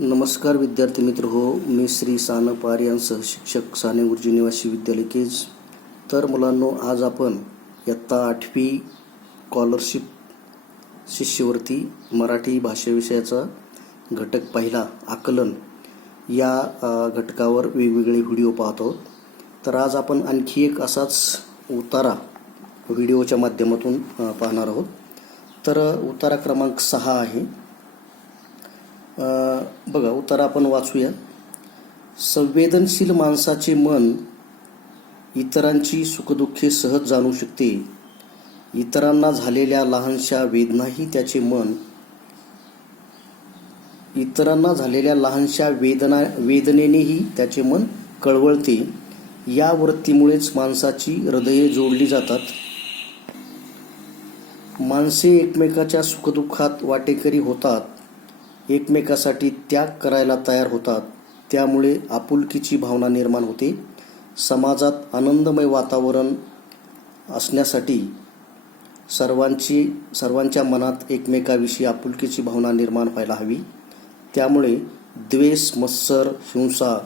नमस्कार विद्यार्थी मित्र हो, मी श्री सानं पारियान सहशिक्षक साने गुरुजी निवासी विद्यालय केज. तर मुलांनो, आज आपण इयत्ता 8वी स्कॉलरशिप शिष्यवृत्ती मराठी भाषा विषयाचा घटक पहिला आकलन या घटकावर वेगवेगळे व्हिडिओ पाहत आहोत. तर आज आपण आणखी एक असाच उतारा व्हिडिओच्या माध्यमातून पाहणार आहोत. तर उतारा क्रमांक 6 आहे. बघा, उतारा आपण वाचूया. संवेदनशील माणसाचे मन इतरांची सुखदुःखे सहज जाणू शकते. इतरांना झालेल्या लहानशा वेदनेनेही त्याचे मन कळवळते. या वृत्तीमुळेच माणसाची हृदये जोडली जातात. माणसे एकमेकाच्या सुखदुःखात वाटेकरी होतात, एकमेकासाठी त्याग करायला तयार होतात. त्यामुळे आपुलकीची भावना निर्माण होते. समाजात आनंदमय वातावरण असण्यासाठी सर्वांच्या मनात एकमेकाविषयी आपुलकीची भावना निर्माण व्हायला हवी. त्यामुळे द्वेष, मत्सर, हिंसा,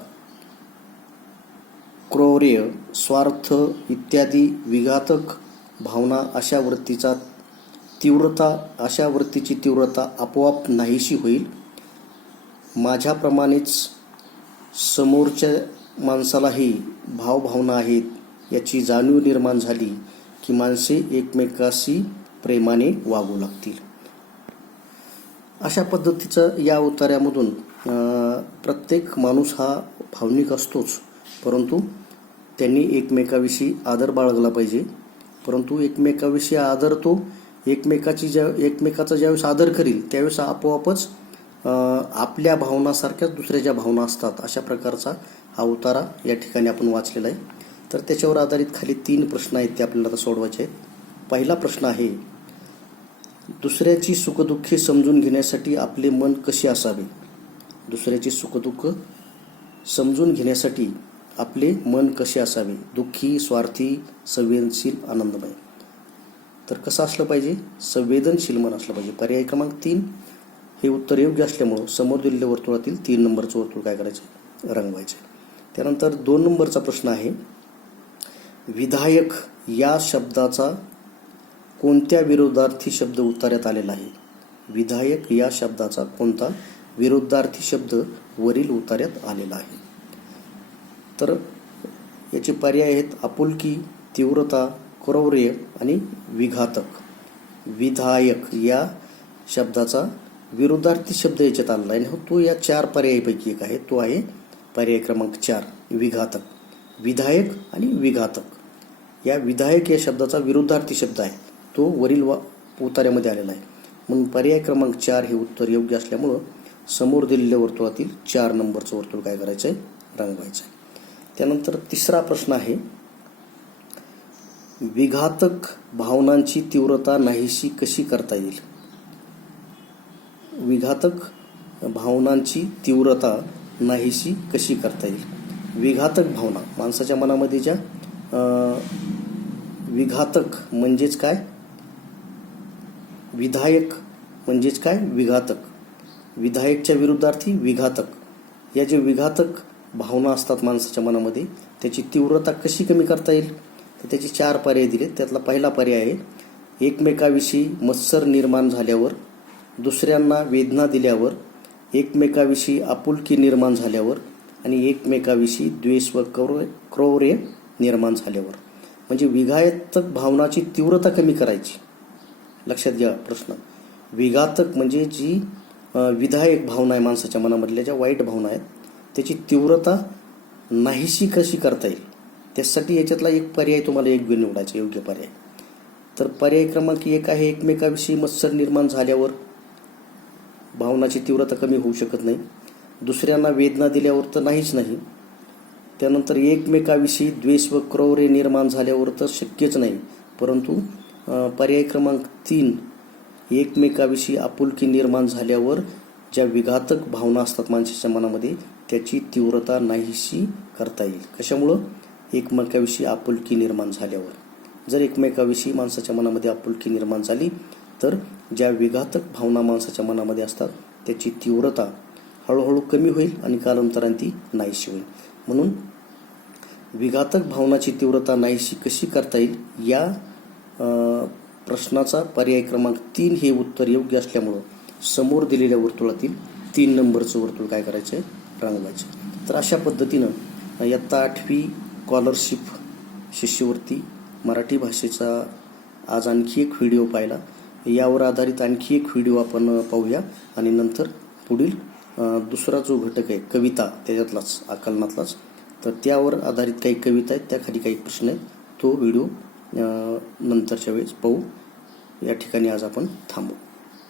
क्रौर्य, स्वार्थ इत्यादी विघातक भावना अशा वृत्तीची तीव्रता आपोआप नाहीशी होईल. माझ्याप्रमाणेच समोरच्या माणसालाही भावभावना आहेत याची जाणीव निर्माण झाली की माणसे एकमेकाशी प्रेमाने वागू लागतील. अशा पद्धतीचं या उतार्यामधून प्रत्येक माणूस हा भावनिक असतोच, परंतु त्यांनी एकमेकाविषयी आदर बाळगला पाहिजे. परंतु एकमेकाविषयी आदर तो एकमेकाचा ज्यावेळेस आदर करील त्यावेळेस आपोआपच आपल्या भावनासारख्याच दुसऱ्याच्या भावना असतात. अशा प्रकारचा हा उतारा या ठिकाणी आपण वाचलेला आहे. तर त्याच्यावर आधारित खाली 3 प्रश्न आहेत, ते आपल्याला आता सोडवायचे आहेत. पहिला प्रश्न आहे, दुसऱ्याची सुखदुःखे समजून घेण्यासाठी आपले मन कसे असावे? दुसऱ्याची सुखदुःख समजून घेण्यासाठी आपले मन कसे असावे? दुःखी, स्वार्थी, संवेदनशील, आनंदमय. तर कसं असलं पाहिजे? संवेदनशील मन असलं पाहिजे. पर्याय क्रमांक 3 हे उत्तर योग्य असल्यामुळं समोर दिलेल्या वर्तुळातील 3 नंबरचं वर्तुळ काय करायचं? रंगवायचे. त्यानंतर 2 नंबरचा प्रश्न आहे, विधायक या शब्दाचा कोणत्या विरोधार्थी शब्द उतार्यात आलेला आहे? विधायक या शब्दाचा कोणता विरोधार्थी शब्द वरील उतार्यात आलेला आहे? तर याचे पर्याय आहेत आपुलकी, तीव्रता, क्रौर्य आणि विघातक. विधायक या शब्दाचा विरोधार्थी शब्द याच्यात आलेला आहे, तो या 4 पर्यायापैकी एक आहे. तो आहे पर्याय क्रमांक 4, विघातक. विधायक आणि विघातक या विधायक या शब्दाचा विरोधार्थी शब्द आहे, तो वरील उतार्यामध्ये आलेला आहे. म्हणून पर्याय क्रमांक 4 हे उत्तर योग्य असल्यामुळं समोर दिलेल्या वर्तुळातील 4 नंबरचं वर्तुळ काय करायचं आहे? रंगवायचं आहे. त्यानंतर तिसरा प्रश्न आहे, विघातक भावनांची तीव्रता नाहीशी कशी करता येईल? विघातक भावनांची तीव्रता नाहीशी कशी करता येईल? विघातक भावना माणसाच्या मनामध्ये ज्या विघातक म्हणजेच काय, विधायक म्हणजेच काय, विघातक. विधायकच्या विरुद्धार्थी विघातक. या जे विघातक भावना असतात माणसाच्या मनामध्ये, त्याची तीव्रता कशी कमी करता येईल? तर त्याचे 4 पर्याय दिले. त्यातला पहिला पर्याय आहे, एकमेकाविषयी मत्सर निर्माण झाल्यावर, दुसऱ्यांना वेदना दिल्यावर, एकमेकाविषयी आपुलकी निर्माण झाल्यावर आणि एकमेकाविषयी द्वेष व क्रौर्य निर्माण झाल्यावर. म्हणजे विघातक भावनाची तीव्रता कमी करायची. लक्षात घ्या प्रश्न. विघातक म्हणजे जी विधायक भावना आहे माणसाच्या मनामधल्या, ज्या वाईट भावना आहेत, त्याची तीव्रता नाहीशी कशी करता येईल? त्यासाठी याच्यातला एक पर्याय तुम्हाला योग्य निवडायचा, योग्य पर्याय. तर पर्याय क्रमांक 1 आहे, एकमेकाविषयी मत्सर निर्माण झाल्यावर भावनाची तीव्रता कमी होऊ शकत नाही. दुसऱ्यांना वेदना दिल्यावर तर नाहीच नाही. त्यानंतर एकमेकाविषयी द्वेष व क्रौर्य निर्माण झाल्यावर तर शक्यच नाही. परंतु पर्याय क्रमांक 3, एकमेकाविषयी आपुलकी निर्माण झाल्यावर ज्या विघातक भावना असतात माणसाच्या मनामध्ये, त्याची तीव्रता नाहीशी करता येईल. कशामुळं? एकमेकाविषयी आपुलकी निर्माण झाल्यावर. जर एकमेकाविषयी माणसाच्या मनामध्ये आपुलकी निर्माण झाली तर ज्या विघातक भावना माणसाच्या मनामध्ये असतात त्याची तीव्रता हळूहळू कमी होईल आणि कालांतराने ती नाहीशी होईल. म्हणून विघातक भावनाची तीव्रता नाहीशी कशी करता येईल या प्रश्नाचा पर्याय क्रमांक 3 हे उत्तर योग्य असल्यामुळं समोर दिलेल्या वर्तुळातील 3 नंबरचं वर्तुळ काय करायचं आहे, रंगवायचं. तर अशा पद्धतीनं इयत्ता 8वी स्कॉलरशिप शिष्यवृत्ती मराठी भाषेचा आज आणखी एक व्हिडिओ पाहिला. यावर आधारित आणखी एक व्हिडिओ आपण पाहूया आणि नंतर पुढील दुसरा जो घटक आहे कविता त्याच्यातलाच आकलनातलाच, तर त्यावर आधारित काही कविता आहेत, त्याखाली काही प्रश्न आहेत, तो व्हिडिओ नंतरच्या वेळेस पाहू. या ठिकाणी आज आपण थांबू.